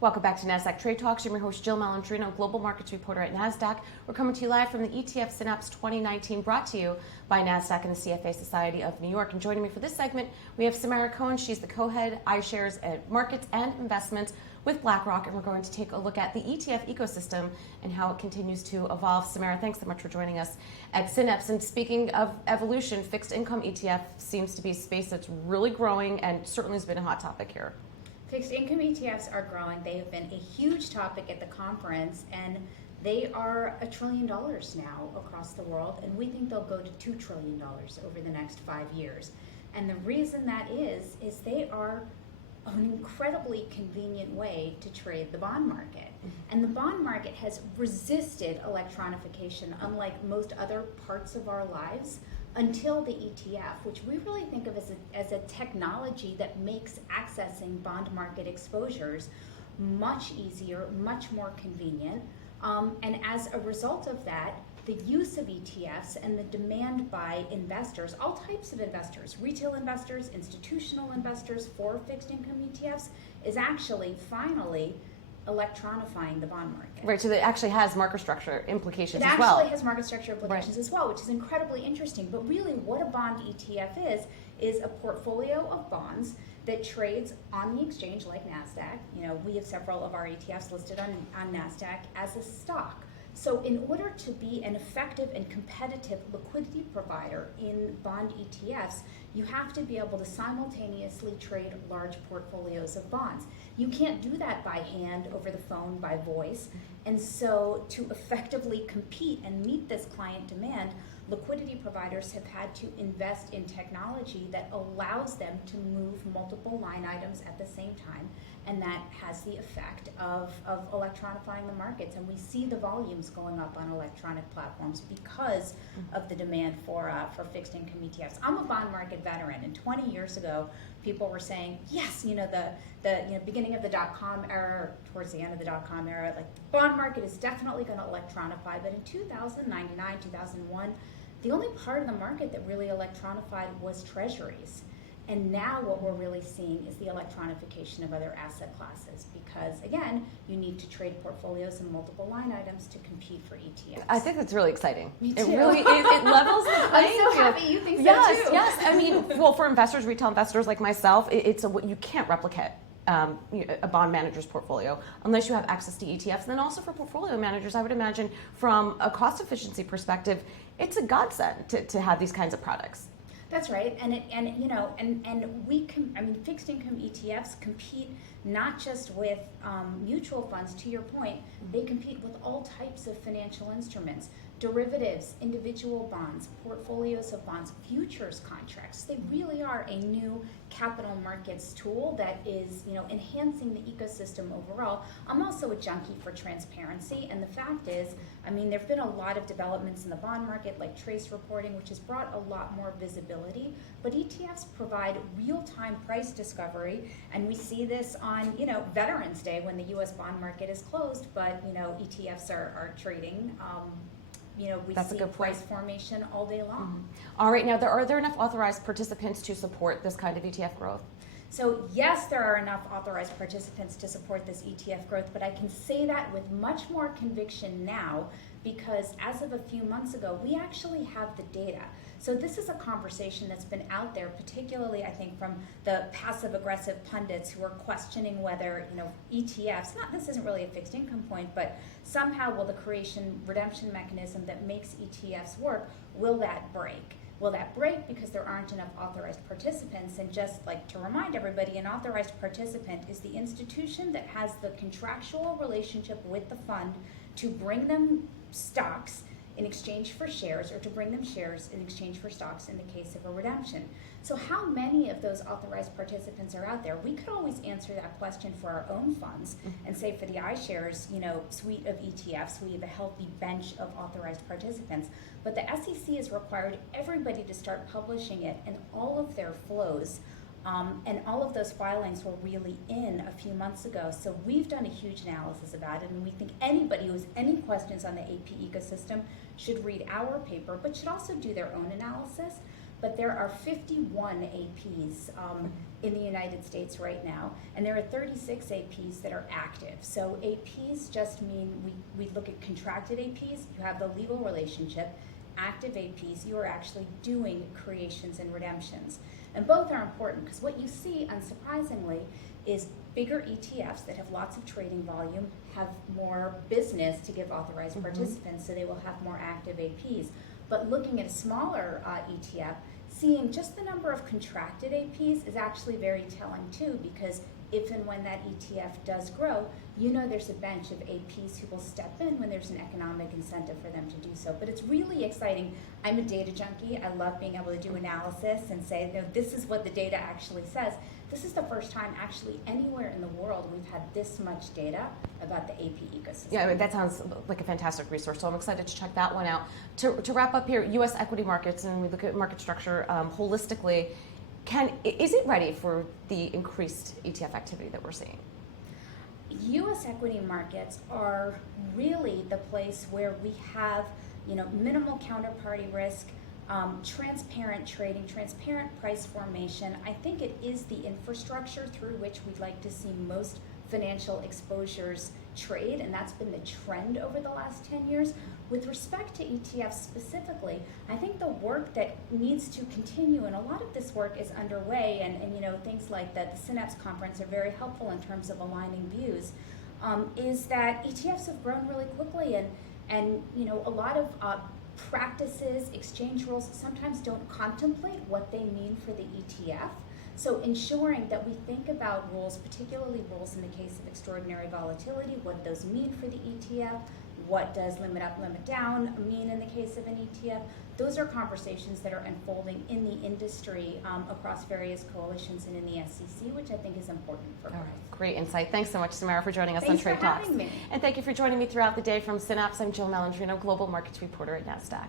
Welcome back to Nasdaq Trade Talks. I'm your host, Jill Malandrino, Global Markets Reporter at Nasdaq. We're coming to you live from the ETF Synapse 2019, brought to you by Nasdaq and the CFA Society of New York. And joining me for this segment, we have Samara Cohen. She's the co-head iShares at Markets and Investments with BlackRock, and we're going to take a look at the ETF ecosystem and how it continues to evolve. Samara, thanks so much for joining us at Synapse. And speaking of evolution, fixed income ETF seems to be a space that's really growing and certainly has been a hot topic here. Fixed income ETFs are growing. They have been a huge topic at the conference, and they are $1 trillion now across the world, and we think they'll go to $2 trillion over the next 5 years. And the reason that is they are an incredibly convenient way to trade the bond market. And the bond market has resisted electronification, unlike most other parts of our lives, until the ETF, which we really think of as a technology that makes accessing bond market exposures much easier, much more convenient. And as a result of that, the use of ETFs and the demand by investors, all types of investors, retail investors, institutional investors for fixed income ETFs, is actually finally electronifying the bond market. Right, so it actually has market structure implications as well. It actually has market structure implications as well, which is incredibly interesting. But really what a bond ETF is a portfolio of bonds that trades on the exchange like Nasdaq. You know, we have several of our ETFs listed on Nasdaq as a stock. So in order to be an effective and competitive liquidity provider in bond ETFs, you have to be able to simultaneously trade large portfolios of bonds. You can't do that by hand, over the phone, by voice. And so to effectively compete and meet this client demand, liquidity providers have had to invest in technology that allows them to move multiple line items at the same time, and that has the effect of electronifying the markets. And we see the volumes going up on electronic platforms because of the demand for fixed income ETFs. I'm a bond market veteran, and 20 years ago, people were saying, yes, the beginning of the dot-com era, towards the end of the dot-com era, like the bond market is definitely going to electronify. But in 2009, 2001, the only part of the market that really electronified was treasuries. And now what we're really seeing is the electronification of other asset classes, because again, you need to trade portfolios and multiple line items to compete for ETFs. I think that's really exciting. Me too. It really it levels the playing field. I'm so happy you think so yes, too. Yes, I mean, well, for investors, retail investors like myself, it's you can't replicate a bond manager's portfolio unless you have access to ETFs. And then also for portfolio managers, I would imagine from a cost efficiency perspective, it's a godsend to have these kinds of products. That's right, and fixed income ETFs compete not just with mutual funds. To your point, they compete with all types of financial instruments, derivatives, individual bonds, portfolios of bonds, futures contracts. They really are a new capital markets tool that is, enhancing the ecosystem overall. I'm also a junkie for transparency, and the fact is, there've been a lot of developments in the bond market, like trace reporting, which has brought a lot more visibility. But ETFs provide real-time price discovery, and we see this on, Veterans Day when the U.S. bond market is closed, but ETFs are trading. We That's see a good price point. Formation all day long. All right, now are there enough authorized participants to support this kind of ETF growth? So yes, there are enough authorized participants to support this ETF growth, but I can say that with much more conviction now, because as of a few months ago, we actually have the data. So this is a conversation that's been out there, particularly I think from the passive-aggressive pundits who are questioning whether ETFs, this isn't really a fixed income point, but somehow will the redemption mechanism that makes ETFs work, will that break? Will that break because there aren't enough authorized participants? And just like to remind everybody, an authorized participant is the institution that has the contractual relationship with the fund to bring them stocks in exchange for shares, or to bring them shares in exchange for stocks in the case of a redemption. So how many of those authorized participants are out there? We could always answer that question for our own funds and say for the iShares, suite of ETFs, we have a healthy bench of authorized participants. But the SEC has required everybody to start publishing it, and all of their flows and all of those filings were really in a few months ago. So we've done a huge analysis about it, and we think anybody who has any questions on the AP ecosystem should read our paper, but should also do their own analysis. but there are 51 APs in the United States right now, and there are 36 APs that are active. So APs just mean we look at contracted APs, you have the legal relationship. Active APs, you are actually doing creations and redemptions. And both are important because what you see, unsurprisingly, is bigger ETFs that have lots of trading volume have more business to give authorized participants, so they will have more active APs. But looking at a smaller ETF, seeing just the number of contracted APs is actually very telling too, because if and when that ETF does grow, you know there's a bench of APs who will step in when there's an economic incentive for them to do so. But it's really exciting. I'm a data junkie. I love being able to do analysis and say, no, this is what the data actually says. This is the first time actually anywhere in the world we've had this much data about the AP ecosystem. Yeah, I mean, that sounds like a fantastic resource, so I'm excited to check that one out. To wrap up here, U.S. equity markets, and we look at market structure holistically, is it ready for the increased ETF activity that we're seeing? U.S. equity markets are really the place where we have, minimal counterparty risk, transparent trading, transparent price formation. I think it is the infrastructure through which we'd like to see most financial exposures trade, and that's been the trend over the last 10 years. With respect to ETFs specifically, I think the work that needs to continue, and a lot of this work is underway, and things like the Synapse conference are very helpful in terms of aligning views, is that ETFs have grown really quickly, and a lot of practices, exchange rules sometimes don't contemplate what they mean for the ETF. So ensuring that we think about rules, particularly rules in the case of extraordinary volatility, what those mean for the ETF, what does limit up, limit down mean in the case of an ETF, those are conversations that are unfolding in the industry across various coalitions and in the SEC, which I think is important for growth. Great insight. Thanks so much, Samara, for joining us Thanks on Trade for having Talks. me. And thank you for joining me throughout the day from Synapse. I'm Jill Malandrino, Global Markets Reporter at Nasdaq.